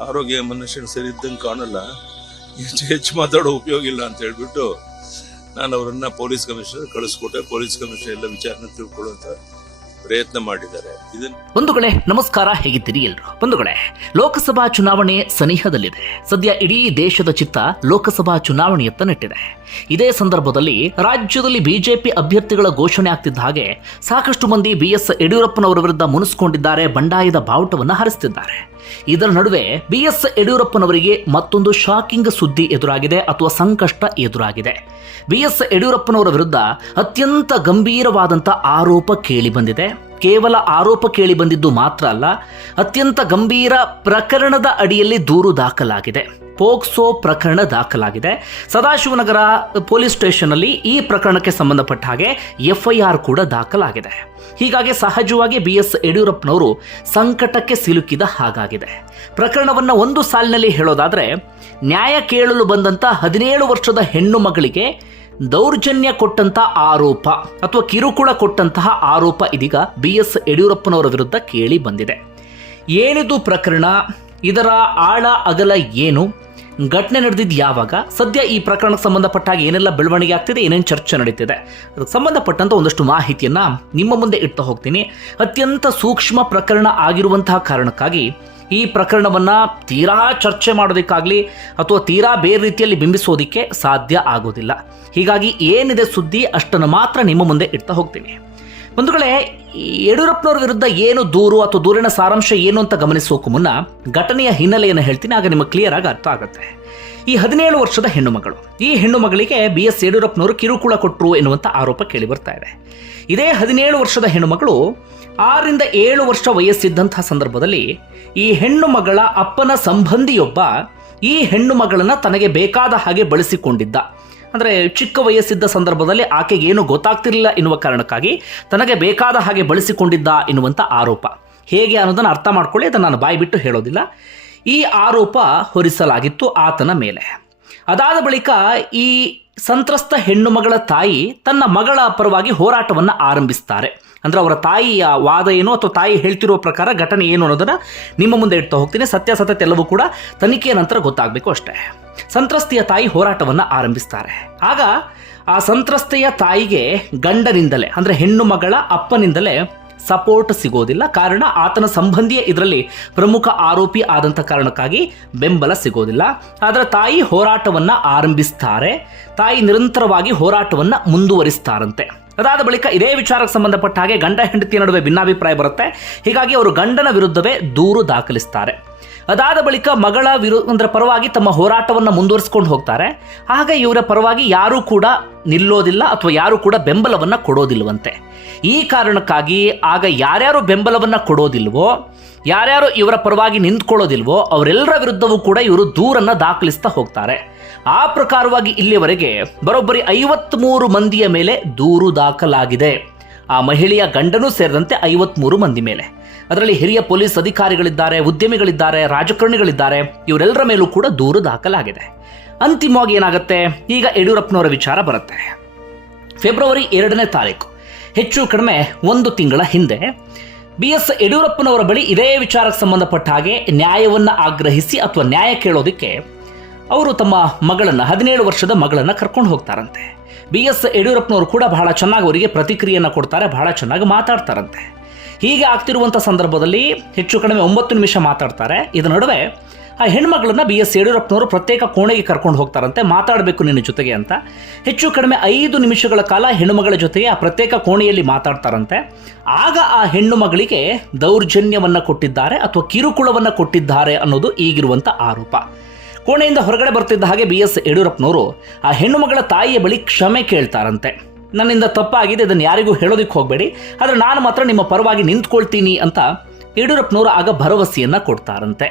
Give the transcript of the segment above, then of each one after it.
ಆರೋಗ್ಯ ಮನುಷ್ಯನ ಸರಿ ಇದ್ದಂಗೆ ಕಾಣಲ್ಲ. ಹೆಚ್ಚು ಹೆಚ್ಚು ಮಾತಾಡೋ ಉಪಯೋಗ ಇಲ್ಲ ಅಂತ ಹೇಳ್ಬಿಟ್ಟು ನಾನು ಅವರನ್ನ ಪೊಲೀಸ್ ಕಮಿಷನರ್ ಕಳಿಸ್ಕೊಟ್ಟೆ. ಪೊಲೀಸ್ ಕಮಿಷನರ್ ಎಲ್ಲ ವಿಚಾರಣೆ ತಿಳ್ಕೊಳ್ಳುವಂತ ಪ್ರಯತ್ನ ಮಾಡಿದ್ದಾರೆ. ಬಂಧುಗಳೇ, ನಮಸ್ಕಾರ ಹೇಗಿದ್ದೀರಿ ಎಲ್ರು? ಬಂಧುಗಳೇ, ಲೋಕಸಭಾ ಚುನಾವಣೆ ಸನಿಹದಲ್ಲಿದೆ. ಸದ್ಯ ಇಡೀ ದೇಶದ ಚಿತ್ತ ಲೋಕಸಭಾ ಚುನಾವಣೆಯತ್ತ ನೆಟ್ಟಿದೆ ಇದೇ ಸಂದರ್ಭದಲ್ಲಿ ರಾಜ್ಯದಲ್ಲಿ ಬಿಜೆಪಿ ಅಭ್ಯರ್ಥಿಗಳ ಘೋಷಣೆ ಆಗ್ತಿದ್ದ ಹಾಗೆ ಸಾಕಷ್ಟು ಮಂದಿ ಬಿ ಎಸ್ ಯಡಿಯೂರಪ್ಪನವರ ವಿರುದ್ಧ ಮುನಿಸಿಕೊಂಡಿದ್ದಾರೆ, ಬಂಡಾಯದ ಬಾವುಟವನ್ನು ಹಾರಿಸುತ್ತಿದ್ದಾರೆ ಇದರ ನಡುವೆ ಬಿ ಎಸ್ ಯಡಿಯೂರಪ್ಪನವರಿಗೆ ಮತ್ತೊಂದು ಶಾಕಿಂಗ್ ಸುದ್ದಿ ಎದುರಾಗಿದೆ ಅಥವಾ ಸಂಕಷ್ಟ ಎದುರಾಗಿದೆ. ಬಿ ಎಸ್ ಯಡಿಯೂರಪ್ಪನವರ ವಿರುದ್ಧ ಅತ್ಯಂತ ಗಂಭೀರವಾದಂಥ ಆರೋಪ ಕೇಳಿ ಬಂದಿದೆ. ಕೇವಲ ಆರೋಪ ಕೇಳಿ ಬಂದಿದ್ದು ಮಾತ್ರ ಅಲ್ಲ, ಅತ್ಯಂತ ಗಂಭೀರ ಪ್ರಕರಣದ ಅಡಿಯಲ್ಲಿ ದೂರು ದಾಖಲಾಗಿದೆ. ಪೋಕ್ಸೋ ಪ್ರಕರಣ ದಾಖಲಾಗಿದೆ. ಸದಾಶಿವನಗರ ಪೊಲೀಸ್ ಸ್ಟೇಷನ್ನಲ್ಲಿ ಈ ಪ್ರಕರಣಕ್ಕೆ ಸಂಬಂಧಪಟ್ಟ ಹಾಗೆ ಎಫ್ಐಆರ್ ಕೂಡ ದಾಖಲಾಗಿದೆ. ಹೀಗಾಗಿ ಸಹಜವಾಗಿ ಬಿ ಎಸ್ ಯಡಿಯೂರಪ್ಪನವರು ಸಂಕಟಕ್ಕೆ ಸಿಲುಕಿದ ಹಾಗಾಗಿದೆ. ಪ್ರಕರಣವನ್ನು ಒಂದು ಸಾಲಿನಲ್ಲಿ ಹೇಳೋದಾದರೆ, ನ್ಯಾಯ ಕೇಳಲು ಬಂದಂಥ ಹದಿನೇಳು ವರ್ಷದ ಹೆಣ್ಣು ಮಗಳಿಗೆ ದೌರ್ಜನ್ಯ ಕೊಟ್ಟಂತಹ ಆರೋಪ ಅಥವಾ ಕಿರುಕುಳ ಕೊಟ್ಟಂತಹ ಆರೋಪ ಇದೀಗ ಬಿ ಎಸ್ ಯಡಿಯೂರಪ್ಪನವರ ವಿರುದ್ಧ ಕೇಳಿ ಬಂದಿದೆ. ಏನಿದು ಪ್ರಕರಣ? ಇದರ ಆಳ ಅಗಲ ಏನು? ಘಟನೆ ನಡೆದಿದ್ದು ಯಾವಾಗ? ಸದ್ಯ ಈ ಪ್ರಕರಣಕ್ಕೆ ಸಂಬಂಧಪಟ್ಟ ಹಾಗೆ ಏನೆಲ್ಲ ಬೆಳವಣಿಗೆ ಆಗ್ತಿದೆ? ಏನೇನು ಚರ್ಚೆ ನಡೀತಿದೆ? ಅದಕ್ಕೆ ಸಂಬಂಧಪಟ್ಟಂತ ಒಂದಷ್ಟು ಮಾಹಿತಿಯನ್ನ ನಿಮ್ಮ ಮುಂದೆ ಇಡ್ತಾ ಹೋಗ್ತೀನಿ. ಅತ್ಯಂತ ಸೂಕ್ಷ್ಮ ಪ್ರಕರಣ ಆಗಿರುವಂತಹ ಕಾರಣಕ್ಕಾಗಿ ಈ ಪ್ರಕರಣವನ್ನು ತೀರಾ ಚರ್ಚೆ ಮಾಡೋದಕ್ಕಾಗಲಿ ಅಥವಾ ತೀರಾ ಬೇರೆ ರೀತಿಯಲ್ಲಿ ಬಿಂಬಿಸೋದಕ್ಕೆ ಸಾಧ್ಯ ಆಗೋದಿಲ್ಲ. ಹೀಗಾಗಿ ಏನಿದೆ ಸುದ್ದಿ ಅಷ್ಟನ್ನು ಮಾತ್ರ ನಿಮ್ಮ ಮುಂದೆ ಇಡ್ತಾ ಹೋಗ್ತೀನಿ. ಬಂಧುಗಳೇ, ಈ ಯಡಿಯೂರಪ್ಪನವರ ವಿರುದ್ಧ ಏನು ದೂರು ಅಥವಾ ದೂರಿನ ಸಾರಾಂಶ ಏನು ಅಂತ ಗಮನಿಸೋಕು ಮುನ್ನ ಘಟನೆಯ ಹಿನ್ನೆಲೆಯನ್ನು ಹೇಳ್ತೀನಿ, ಆಗ ನಿಮಗೆ ಕ್ಲಿಯರ್ ಆಗಿ ಅರ್ಥ ಆಗುತ್ತೆ. ಈ ಹದಿನೇಳು ವರ್ಷದ ಹೆಣ್ಣು ಮಗಳು. ಈ ಹೆಣ್ಣು ಮಗಳಿಗೆ ಬಿ ಎಸ್ ಯಡಿಯೂರಪ್ಪನವರು ಕಿರುಕುಳ ಕೊಟ್ಟರು ಎನ್ನುವಂಥ ಆರೋಪ ಕೇಳಿ ಬರ್ತಾ ಇದೆ. ಇದೇ ಹದಿನೇಳು ವರ್ಷದ ಹೆಣ್ಣು ಮಗಳು ಆರರಿಂದ ಏಳು ವರ್ಷ ವಯಸ್ಸಿದ್ದಂತಹ ಸಂದರ್ಭದಲ್ಲಿ ಈ ಹೆಣ್ಣು ಮಗಳ ಅಪ್ಪನ ಸಂಬಂಧಿಯೊಬ್ಬ ಈ ಹೆಣ್ಣು ಮಗಳನ್ನು ತನಗೆ ಬೇಕಾದ ಹಾಗೆ ಬಳಸಿಕೊಂಡಿದ್ದ. ಅಂದರೆ ಚಿಕ್ಕ ವಯಸ್ಸಿದ್ದ ಸಂದರ್ಭದಲ್ಲಿ ಆಕೆಗೆ ಏನು ಗೊತ್ತಾಗ್ತಿರಲಿಲ್ಲ ಎನ್ನುವ ಕಾರಣಕ್ಕಾಗಿ ತನಗೆ ಬೇಕಾದ ಹಾಗೆ ಬಳಸಿಕೊಂಡಿದ್ದ ಎನ್ನುವಂಥ ಆರೋಪ. ಹೇಗೆ ಅನ್ನೋದನ್ನು ಅರ್ಥ ಮಾಡ್ಕೊಳ್ಳಿ, ಅದನ್ನು ನಾನು ಬಾಯಿ ಬಿಟ್ಟು ಹೇಳೋದಿಲ್ಲ. ಈ ಆರೋಪ ಹೊರಿಸಲಾಗಿತ್ತು ಆತನ ಮೇಲೆ. ಅದಾದ ಬಳಿಕ ಈ ಸಂತ್ರಸ್ತ ಹೆಣ್ಣು ಮಗಳ ತಾಯಿ ತನ್ನ ಮಗಳ ಪರವಾಗಿ ಹೋರಾಟವನ್ನು ಆರಂಭಿಸ್ತಾರೆ. ಅಂದ್ರೆ ಅವರ ತಾಯಿಯ ವಾದ ಏನು ಅಥವಾ ತಾಯಿ ಹೇಳ್ತಿರೋ ಪ್ರಕಾರ ಘಟನೆ ಏನು ಅನ್ನೋದನ್ನು ನಿಮ್ಮ ಮುಂದೆ ಇಡ್ತಾ ಹೋಗ್ತೀನಿ. ಸತ್ಯಾಸತ್ಯತೆ ಎಲ್ಲವೂ ಕೂಡ ತನಿಖೆಯ ನಂತರ ಗೊತ್ತಾಗಬೇಕು ಅಷ್ಟೇ. ಸಂತ್ರಸ್ತೆಯ ತಾಯಿ ಹೋರಾಟವನ್ನು ಆರಂಭಿಸ್ತಾರೆ. ಆಗ ಆ ಸಂತ್ರಸ್ತೆಯ ತಾಯಿಗೆ ಗಂಡನಿಂದಲೇ, ಅಂದರೆ ಹೆಣ್ಣು ಮಗಳ ಅಪ್ಪನಿಂದಲೇ ಸಪೋರ್ಟ್ ಸಿಗೋದಿಲ್ಲ. ಕಾರಣ ಆತನ ಸಂಬಂಧಿಯೇ ಇದರಲ್ಲಿ ಪ್ರಮುಖ ಆರೋಪಿ ಆದಂಥ ಕಾರಣಕ್ಕಾಗಿ ಬೆಂಬಲ ಸಿಗೋದಿಲ್ಲ. ಆದರೆ ತಾಯಿ ಹೋರಾಟವನ್ನು ಆರಂಭಿಸ್ತಾರೆ. ತಾಯಿ ನಿರಂತರವಾಗಿ ಹೋರಾಟವನ್ನು ಮುಂದುವರಿಸ್ತಾರಂತೆ. ಅದಾದ ಬಳಿಕ ಇದೇ ವಿಚಾರಕ್ಕೆ ಸಂಬಂಧಪಟ್ಟ ಹಾಗೆ ಗಂಡ ಹೆಂಡತಿಯ ನಡುವೆ ಭಿನ್ನಾಭಿಪ್ರಾಯ ಬರುತ್ತೆ. ಹೀಗಾಗಿ ಅವರು ಗಂಡನ ವಿರುದ್ಧವೇ ದೂರು ದಾಖಲಿಸ್ತಾರೆ. ಅದಾದ ಬಳಿಕ ಮಗಳ ವಿರು, ಅಂದ್ರೆ ಪರವಾಗಿ ತಮ್ಮ ಹೋರಾಟವನ್ನು ಮುಂದುವರಿಸ್ಕೊಂಡು ಹೋಗ್ತಾರೆ. ಆಗ ಇವರ ಪರವಾಗಿ ಯಾರೂ ಕೂಡ ನಿಲ್ಲೋದಿಲ್ಲ ಅಥವಾ ಯಾರೂ ಕೂಡ ಬೆಂಬಲವನ್ನು ಕೊಡೋದಿಲ್ವಂತೆ ಈ ಕಾರಣಕ್ಕಾಗಿ ಆಗ ಯಾರ್ಯಾರು ಬೆಂಬಲವನ್ನು ಕೊಡೋದಿಲ್ವೋ, ಯಾರ್ಯಾರು ಇವರ ಪರವಾಗಿ ನಿಂತ್ಕೊಳ್ಳೋದಿಲ್ವೋ, ಅವರೆಲ್ಲರ ವಿರುದ್ಧವೂ ಕೂಡ ಇವರು ದೂರನ್ನು ದಾಖಲಿಸ್ತಾ ಹೋಗ್ತಾರೆ. ಆ ಪ್ರಕಾರವಾಗಿ ಇಲ್ಲಿಯವರೆಗೆ ಬರೋಬ್ಬರಿ ಐವತ್ಮೂರು ಮಂದಿಯ ಮೇಲೆ ದೂರು ದಾಖಲಾಗಿದೆ. ಆ ಮಹಿಳೆಯ ಗಂಡನೂ ಸೇರಿದಂತೆ ಐವತ್ಮೂರು ಮಂದಿ ಮೇಲೆ. ಅದರಲ್ಲಿ ಹಿರಿಯ ಪೊಲೀಸ್ ಅಧಿಕಾರಿಗಳಿದ್ದಾರೆ, ಉದ್ಯಮಿಗಳಿದ್ದಾರೆ, ರಾಜಕಾರಣಿಗಳಿದ್ದಾರೆ. ಇವರೆಲ್ಲರ ಮೇಲೂ ಕೂಡ ದೂರು ದಾಖಲಾಗಿದೆ. ಅಂತಿಮವಾಗಿ ಏನಾಗುತ್ತೆ? ಈಗ ಯಡಿಯೂರಪ್ಪನವರ ವಿಚಾರ ಬರುತ್ತೆ. ಫೆಬ್ರವರಿ ಎರಡನೇ ತಾರೀಕು. ಹೆಚ್ಚು ಕಡಿಮೆ ಒಂದು ತಿಂಗಳ ಹಿಂದೆ ಬಿ ಎಸ್ ಯಡಿಯೂರಪ್ಪನವರ ಬಳಿ ಇದೇ ವಿಚಾರಕ್ಕೆ ಸಂಬಂಧಪಟ್ಟ ಹಾಗೆ ನ್ಯಾಯವನ್ನು ಆಗ್ರಹಿಸಿ ಅಥವಾ ನ್ಯಾಯ ಕೇಳೋದಕ್ಕೆ ಅವರು ತಮ್ಮ ಮಗಳನ್ನು, ಹದಿನೇಳು ವರ್ಷದ ಮಗಳನ್ನು ಕರ್ಕೊಂಡು ಹೋಗ್ತಾರಂತೆ. ಬಿ ಎಸ್ ಯಡಿಯೂರಪ್ಪನವರು ಕೂಡ ಬಹಳ ಚೆನ್ನಾಗಿ ಅವರಿಗೆ ಪ್ರತಿಕ್ರಿಯೆಯನ್ನು ಕೊಡ್ತಾರೆ, ಬಹಳ ಚೆನ್ನಾಗಿ ಮಾತಾಡ್ತಾರಂತೆ. ಹೀಗೆ ಆಗ್ತಿರುವಂಥ ಸಂದರ್ಭದಲ್ಲಿ ಹೆಚ್ಚು ಕಡಿಮೆ ಒಂಬತ್ತು ನಿಮಿಷ ಮಾತಾಡ್ತಾರೆ. ಇದರ ನಡುವೆ ಆ ಹೆಣ್ಮಗಳನ್ನ ಬಿ ಎಸ್ ಯಡಿಯೂರಪ್ಪನವರು ಪ್ರತ್ಯೇಕ ಕೋಣೆಗೆ ಕರ್ಕೊಂಡು ಹೋಗ್ತಾರಂತೆ, ಮಾತಾಡಬೇಕು ನಿನ್ನ ಜೊತೆಗೆ ಅಂತ. ಹೆಚ್ಚು ಕಡಿಮೆ ಐದು ನಿಮಿಷಗಳ ಕಾಲ ಹೆಣ್ಣುಮಗಳ ಜೊತೆಗೆ ಆ ಪ್ರತ್ಯೇಕ ಕೋಣೆಯಲ್ಲಿ ಮಾತಾಡ್ತಾರಂತೆ. ಆಗ ಆ ಹೆಣ್ಣು ಮಗಳಿಗೆ ದೌರ್ಜನ್ಯವನ್ನು ಕೊಟ್ಟಿದ್ದಾರೆ ಅಥವಾ ಕಿರುಕುಳವನ್ನು ಕೊಟ್ಟಿದ್ದಾರೆ ಅನ್ನೋದು ಈಗಿರುವಂಥ ಆರೋಪ. ಕೋಣೆಯಿಂದ ಹೊರಗಡೆ ಬರ್ತಿದ್ದ ಹಾಗೆ ಬಿ ಎಸ್ ಯಡಿಯೂರಪ್ಪನವರು ಆ ಹೆಣ್ಣು ಮಗಳ ತಾಯಿಯ ಬಳಿ ಕ್ಷಮೆ ಕೇಳ್ತಾರಂತೆ. ನನ್ನಿಂದ ತಪ್ಪಾಗಿದೆ, ಇದನ್ನು ಯಾರಿಗೂ ಹೇಳೋದಕ್ಕೆ ಹೋಗಬೇಡಿ, ಆದರೆ ನಾನು ಮಾತ್ರ ನಿಮ್ಮ ಪರವಾಗಿ ನಿಂತ್ಕೊಳ್ತೀನಿ ಅಂತ ಯಡಿಯೂರಪ್ಪನವರು ಆಗ ಭರವಸೆಯನ್ನು ಕೊಡ್ತಾರಂತೆ.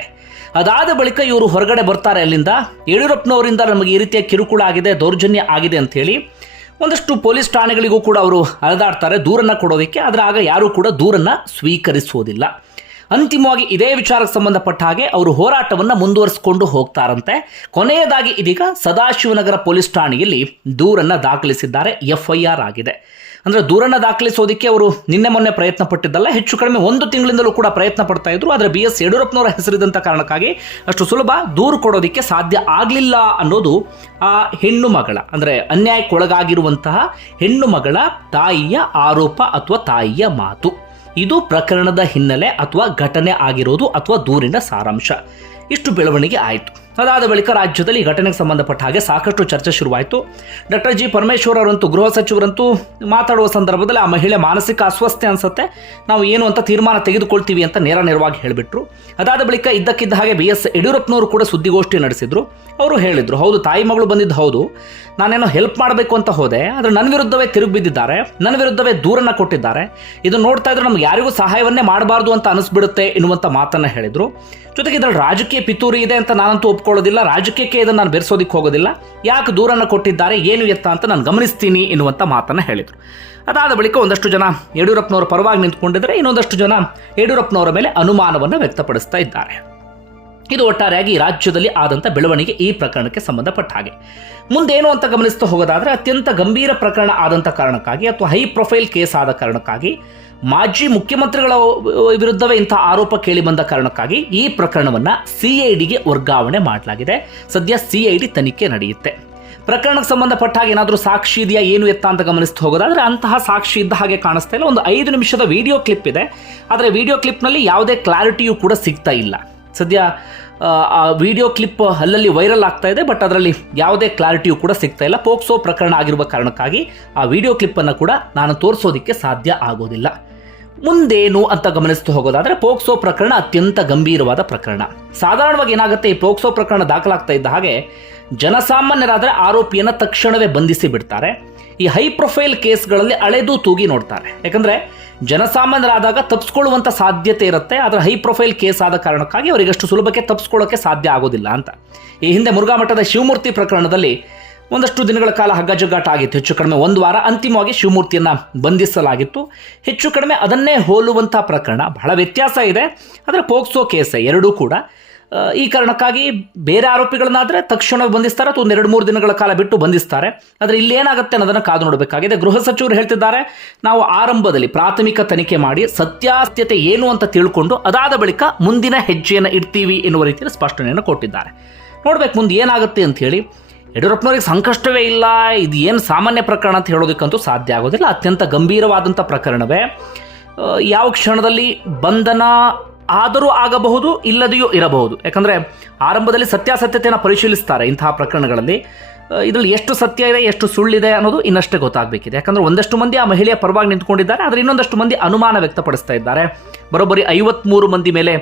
ಅದಾದ ಬಳಿಕ ಇವರು ಹೊರಗಡೆ ಬರ್ತಾರೆ ಅಲ್ಲಿಂದ. ಯಡಿಯೂರಪ್ಪನವರಿಂದ ನಮಗೆ ಈ ರೀತಿಯ ಕಿರುಕುಳ ಆಗಿದೆ, ದೌರ್ಜನ್ಯ ಆಗಿದೆ ಅಂಥೇಳಿ ಒಂದಷ್ಟು ಪೊಲೀಸ್ ಠಾಣೆಗಳಿಗೂ ಕೂಡ ಅವರು ಅಲೆದಾಡ್ತಾರೆ, ದೂರನ್ನು ಕೊಡೋದಕ್ಕೆ, ಆದರೆ ಆಗ ಯಾರೂ ಕೂಡ ದೂರನ್ನು ಸ್ವೀಕರಿಸೋದಿಲ್ಲ ಅಂತಿಮವಾಗಿ ಇದೇ ವಿಚಾರಕ್ಕೆ ಸಂಬಂಧಪಟ್ಟ ಹಾಗೆ ಅವರು ಹೋರಾಟವನ್ನು ಮುಂದುವರಿಸಿಕೊಂಡು ಹೋಗ್ತಾರಂತೆ. ಕೊನೆಯದಾಗಿ ಇದೀಗ ಸದಾಶಿವನಗರ ಪೊಲೀಸ್ ಠಾಣೆಯಲ್ಲಿ ದೂರನ್ನ ದಾಖಲಿಸಿದ್ದಾರೆ ಎಫ್ಐಆರ್ ಆಗಿದೆ. ಅಂದರೆ ದೂರನ್ನು ದಾಖಲಿಸೋದಕ್ಕೆ ಅವರು ನಿನ್ನೆ ಮೊನ್ನೆ ಪ್ರಯತ್ನ ಪಟ್ಟಿದ್ದಲ್ಲ ಹೆಚ್ಚು ಕಡಿಮೆ ಒಂದು ತಿಂಗಳಿಂದಲೂ ಕೂಡ ಪ್ರಯತ್ನ ಪಡ್ತಾ ಇದ್ರು. ಆದರೆ ಬಿ ಎಸ್ ಯಡಿಯೂರಪ್ಪನವರ ಹೆಸರಿದಂಥ ಕಾರಣಕ್ಕಾಗಿ ಅಷ್ಟು ಸುಲಭ ದೂರು ಕೊಡೋದಕ್ಕೆ ಸಾಧ್ಯ ಆಗಲಿಲ್ಲ ಅನ್ನೋದು ಆ ಹೆಣ್ಣು ಮಗಳ, ಅಂದರೆ ಅನ್ಯಾಯಕ್ಕೊಳಗಾಗಿರುವಂತಹ ಹೆಣ್ಣು ಮಗಳ ತಾಯಿಯ ಆರೋಪ ಅಥವಾ ತಾಯಿಯ ಮಾತು. ಇದು ಪ್ರಕರಣದ ಹಿನ್ನೆಲೆ ಅಥವಾ ಘಟನೆ ಆಗಿರೋದು ಅಥವಾ ದೂರಿನ ಸಾರಾಂಶ. ಇಷ್ಟು ಬೆಳವಣಿಗೆ ಆಯಿತು. ಅದಾದ ಬಳಿಕ ರಾಜ್ಯದಲ್ಲಿ ಘಟನೆಗೆ ಸಂಬಂಧಪಟ್ಟ ಹಾಗೆ ಸಾಕಷ್ಟು ಚರ್ಚೆ ಶುರುವಾಯಿತು. ಡಾಕ್ಟರ್ ಜಿ ಪರಮೇಶ್ವರ್ ಅವರಂತೂ ಗೃಹ ಸಚಿವರಂತೂ ಮಾತಾಡುವ ಸಂದರ್ಭದಲ್ಲಿ ಆ ಮಹಿಳೆ ಮಾನಸಿಕ ಅಸ್ವಸ್ಥೆ ಅನಿಸುತ್ತೆ. ನಾವು ಏನು ಅಂತ ತೀರ್ಮಾನ ತೆಗೆದುಕೊಳ್ತೀವಿ ಅಂತ ನೇರ ನೇರವಾಗಿ ಹೇಳಿಬಿಟ್ರು. ಅದಾದ ಬಳಿಕ ಇದ್ದಕ್ಕಿದ್ದ ಹಾಗೆ ಬಿ ಎಸ್ ಯಡಿಯೂರಪ್ಪನವರು ಕೂಡ ಸುದ್ದಿಗೋಷ್ಠಿ ನಡೆಸಿದ್ರು. ಅವರು ಹೇಳಿದ್ರು, ಹೌದು, ತಾಯಿ ಮಗಳು ಬಂದಿದ್ದು ಹೌದು. ನಾನೇನೋ ಹೆಲ್ಪ್ ಮಾಡಬೇಕು ಅಂತ ಹೋದೆ, ಆದರೆ ನನ್ನ ವಿರುದ್ಧವೇ ತಿರುಗಿ ಬಿದ್ದಿದ್ದಾರೆ. ನನ್ನ ವಿರುದ್ಧವೇ ದೂರನ್ನು ಕೊಟ್ಟಿದ್ದಾರೆ. ಇದು ನೋಡ್ತಾ ಇದ್ರೆ ನಮ್ಗೆ ಯಾರಿಗೂ ಸಹಾಯವನ್ನೇ ಮಾಡಬಾರ್ದು ಅಂತ ಅನಿಸ್ಬಿಡುತ್ತೆ ಎನ್ನುವಂಥ ಮಾತನ್ನು ಹೇಳಿದರು. ಜೊತೆಗೆ ಇದರಲ್ಲಿ ರಾಜಕೀಯ ಪಿತೂರಿ ಇದೆ ಅಂತ ನಾನಂತೂ ಒಪ್ಕೊಳ್ಳೋದಿಲ್ಲ, ರಾಜಕೀಯಕ್ಕೆ ಇದನ್ನು ನಾನು ಬೆರೆಸೋದಿಕ್ಕೆ ಹೋಗೋದಿಲ್ಲ. ಯಾಕೆ ದೂರನ್ನು ಕೊಟ್ಟಿದ್ದಾರೆ, ಏನು ಎತ್ತ ಅಂತ ನಾನು ಗಮನಿಸ್ತೀನಿ ಎನ್ನುವಂಥ ಮಾತನ್ನು ಹೇಳಿದರು. ಅದಾದ ಬಳಿಕ ಒಂದಷ್ಟು ಜನ ಯಡಿಯೂರಪ್ಪನವರ ಪರವಾಗಿ ನಿಂತ್ಕೊಂಡಿದ್ದರೆ ಇನ್ನೊಂದಷ್ಟು ಜನ ಯಡಿಯೂರಪ್ಪನವರ ಮೇಲೆ ಅನುಮಾನವನ್ನು ವ್ಯಕ್ತಪಡಿಸ್ತಾ ಇದ್ದಾರೆ. ಇದು ಒಟ್ಟಾರೆಯಾಗಿ ರಾಜ್ಯದಲ್ಲಿ ಆದಂಥ ಬೆಳವಣಿಗೆ ಈ ಪ್ರಕರಣಕ್ಕೆ ಸಂಬಂಧಪಟ್ಟ ಹಾಗೆ. ಮುಂದೇನು ಅಂತ ಗಮನಿಸ್ತಾ ಹೋಗೋದಾದರೆ ಅತ್ಯಂತ ಗಂಭೀರ ಪ್ರಕರಣ ಆದಂಥ ಕಾರಣಕ್ಕಾಗಿ ಅಥವಾ ಹೈ ಪ್ರೊಫೈಲ್ ಕೇಸ್ ಆದ ಕಾರಣಕ್ಕಾಗಿ ಮಾಜಿ ಮುಖ್ಯಮಂತ್ರಿಗಳ ವಿರುದ್ಧವೇ ಇಂಥ ಆರೋಪ ಕೇಳಿ ಬಂದ ಕಾರಣಕ್ಕಾಗಿ ಈ ಪ್ರಕರಣವನ್ನ ಸಿಐಡಿಗೆ ವರ್ಗಾವಣೆ ಮಾಡಲಾಗಿದೆ. ಸದ್ಯ ಸಿಐಡಿ ತನಿಖೆ ನಡೆಯುತ್ತೆ. ಪ್ರಕರಣಕ್ಕೆ ಸಂಬಂಧಪಟ್ಟ ಹಾಗೆ ಏನಾದರೂ ಸಾಕ್ಷಿ ಇದೆಯಾ, ಏನು ಎತ್ತ ಅಂತ ಗಮನಿಸ್ತಾ ಹೋಗೋದಾದ್ರೆ ಅಂತಹ ಸಾಕ್ಷಿ ಇದ್ದ ಹಾಗೆ ಕಾಣಿಸ್ತಾ ಇಲ್ಲ. ಒಂದು ಐದು ನಿಮಿಷದ ವಿಡಿಯೋ ಕ್ಲಿಪ್ ಇದೆ. ಆದರೆ ವಿಡಿಯೋ ಕ್ಲಿಪ್ನಲ್ಲಿ ಯಾವುದೇ ಕ್ಲಾರಿಟಿಯೂ ಕೂಡ ಸಿಗ್ತಾ ಇಲ್ಲ. ಸದ್ಯ ಆ, ವಿಡಿಯೋ ಕ್ಲಿಪ್ ಅಲ್ಲಲ್ಲಿ ವೈರಲ್ ಆಗ್ತಾ ಇದೆ ಬಟ್ ಅದರಲ್ಲಿ ಯಾವುದೇ ಕ್ಲಾರಿಟಿಯೂ ಕೂಡ ಸಿಗ್ತಾ ಇಲ್ಲ. ಪೋಕ್ಸೋ ಪ್ರಕರಣ ಆಗಿರುವ ಕಾರಣಕ್ಕಾಗಿ ಆ ವಿಡಿಯೋ ಕ್ಲಿಪ್ಪನ್ನು ಕೂಡ ನಾನು ತೋರಿಸೋದಕ್ಕೆ ಸಾಧ್ಯ ಆಗೋದಿಲ್ಲ. ಮುಂದೇನು ಅಂತ ಗಮನಿಸ್ತಾ ಹೋಗೋದಾದರೆ ಪೋಕ್ಸೋ ಪ್ರಕರಣ ಅತ್ಯಂತ ಗಂಭೀರವಾದ ಪ್ರಕರಣ. ಸಾಧಾರಣವಾಗಿ ಏನಾಗುತ್ತೆ ಈ ಪೋಕ್ಸೋ ಪ್ರಕರಣ ದಾಖಲಾಗ್ತಾ ಇದ್ದ ಹಾಗೆ ಜನಸಾಮಾನ್ಯರಾದರೆ ಆರೋಪಿಯನ್ನು ತಕ್ಷಣವೇ ಬಂಧಿಸಿ ಬಿಡ್ತಾರೆ. ಈ ಹೈ ಪ್ರೊಫೈಲ್ ಕೇಸ್ಗಳಲ್ಲಿ ಅಳೆದು ತೂಗಿ ನೋಡ್ತಾರೆ. ಯಾಕಂದ್ರೆ ಜನಸಾಮಾನ್ಯರಾದಾಗ ತಪ್ಪಿಸ್ಕೊಳ್ಳುವಂಥ ಸಾಧ್ಯತೆ ಇರುತ್ತೆ, ಆದರೆ ಹೈ ಪ್ರೊಫೈಲ್ ಕೇಸ್ ಆದ ಕಾರಣಕ್ಕಾಗಿ ಅವರಿಗಷ್ಟು ಸುಲಭಕ್ಕೆ ತಪ್ಪಿಸ್ಕೊಳ್ಳೋಕ್ಕೆ ಸಾಧ್ಯ ಆಗೋದಿಲ್ಲ ಅಂತ. ಈ ಹಿಂದೆ ಮುರುಘಾ ಮಠದ ಶಿವಮೂರ್ತಿ ಪ್ರಕರಣದಲ್ಲಿ ಒಂದಷ್ಟು ದಿನಗಳ ಕಾಲ ಹಗ್ಗಜಗ್ಗಾಟ ಆಗಿತ್ತು. ಹೆಚ್ಚು ಕಡಿಮೆ ಒಂದು ವಾರ ಅಂತಿಮವಾಗಿ ಶಿವಮೂರ್ತಿಯನ್ನು ಬಂಧಿಸಲಾಗಿತ್ತು. ಹೆಚ್ಚು ಕಡಿಮೆ ಅದನ್ನೇ ಹೋಲುವಂಥ ಪ್ರಕರಣ. ಬಹಳ ವ್ಯತ್ಯಾಸ ಇದೆ. ಆದರೆ ಪೋಕ್ಸೋ ಕೇಸ್ ಎರಡೂ ಕೂಡ. ಈ ಕಾರಣಕ್ಕಾಗಿ ಬೇರೆ ಆರೋಪಿಗಳನ್ನಾದರೆ ತಕ್ಷಣ ಬಂಧಿಸ್ತಾರೆ ಅಥವಾ ಒಂದು ಎರಡು ಮೂರು ದಿನಗಳ ಕಾಲ ಬಿಟ್ಟು ಬಂಧಿಸ್ತಾರೆ. ಆದರೆ ಇಲ್ಲಿ ಏನಾಗುತ್ತೆ ಅನ್ನೋದನ್ನು ಕಾದು ನೋಡಬೇಕಾಗಿದೆ. ಗೃಹ ಸಚಿವರು ಹೇಳ್ತಿದ್ದಾರೆ, ನಾವು ಆರಂಭದಲ್ಲಿ ಪ್ರಾಥಮಿಕ ತನಿಖೆ ಮಾಡಿ ಸತ್ಯಾಸ್ತ್ಯತೆ ಏನು ಅಂತ ತಿಳ್ಕೊಂಡು ಅದಾದ ಬಳಿಕ ಮುಂದಿನ ಹೆಜ್ಜೆಯನ್ನು ಇಡ್ತೀವಿ ಎನ್ನುವ ರೀತಿಯಲ್ಲಿ ಸ್ಪಷ್ಟನೆಯನ್ನು ಕೊಟ್ಟಿದ್ದಾರೆ. ನೋಡ್ಬೇಕು ಮುಂದೆ ಏನಾಗುತ್ತೆ ಅಂತ ಹೇಳಿ. ಯಡಿಯೂರಪ್ಪನವರಿಗೆ ಸಂಕಷ್ಟವೇ ಇಲ್ಲ, ಇದು ಏನು ಸಾಮಾನ್ಯ ಪ್ರಕರಣ ಅಂತ ಹೇಳೋದಕ್ಕಂತೂ ಸಾಧ್ಯ ಆಗೋದಿಲ್ಲ. ಅತ್ಯಂತ ಗಂಭೀರವಾದಂಥ ಪ್ರಕರಣವೇ. ಯಾವ ಕ್ಷಣದಲ್ಲಿ ಬಂಧನ ಆದರೂ ಆಗಬಹುದು, ಇಲ್ಲದೆಯೂ ಇರಬಹುದು. ಯಾಕಂದರೆ ಆರಂಭದಲ್ಲಿ ಸತ್ಯಾಸತ್ಯತೆಯನ್ನು ಪರಿಶೀಲಿಸ್ತಾರೆ ಇಂತಹ ಪ್ರಕರಣಗಳಲ್ಲಿ. ಇದರಲ್ಲಿ ಎಷ್ಟು ಸತ್ಯ ಇದೆ, ಎಷ್ಟು ಸುಳ್ಳಿದೆ ಅನ್ನೋದು ಇನ್ನಷ್ಟೇ ಗೊತ್ತಾಗಬೇಕಿದೆ. ಯಾಕಂದರೆ ಒಂದಷ್ಟು ಮಂದಿ ಆ ಮಹಿಳೆಯ ಪರವಾಗಿ ನಿಂತ್ಕೊಂಡಿದ್ದಾರೆ, ಆದರೆ ಇನ್ನೊಂದಷ್ಟು ಮಂದಿ ಅನುಮಾನ ವ್ಯಕ್ತಪಡಿಸ್ತಾ ಇದ್ದಾರೆ. ಬರೋಬ್ಬರಿ ಐವತ್ಮೂರು ಮಂದಿ ಮೇಲೆ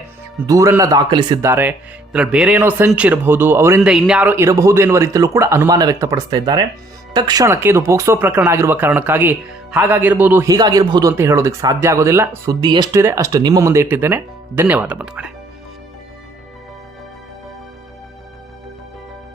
ದೂರನ್ನ ದಾಖಲಿಸಿದ್ದಾರೆ. ಇದರಲ್ಲಿ ಬೇರೆ ಏನೋ ಸಂಚು ಇರಬಹುದು, ಅವರಿಂದ ಇನ್ಯಾರೋ ಇರಬಹುದು ಎನ್ನುವ ರೀತಿಯಲ್ಲೂ ಕೂಡ ಅನುಮಾನ ವ್ಯಕ್ತಪಡಿಸ್ತಾ ಇದ್ದಾರೆ. ತಕ್ಷಣಕ್ಕೆ ಇದು ಪೋಕ್ಸೋ ಪ್ರಕರಣ ಆಗಿರುವ ಕಾರಣಕ್ಕಾಗಿ ಹಾಗಾಗಿರ್ಬೋದು ಹೀಗಾಗಿರ್ಬೋದು ಅಂತ ಹೇಳೋದಕ್ಕೆ ಸಾಧ್ಯ ಆಗೋದಿಲ್ಲ. ಸುದ್ದಿ ಎಷ್ಟಿದೆ ಅಷ್ಟು ನಿಮ್ಮ ಮುಂದೆ ಇಟ್ಟಿದ್ದೇನೆ. ಧನ್ಯವಾದ ಬಂಧುಗಳೇ.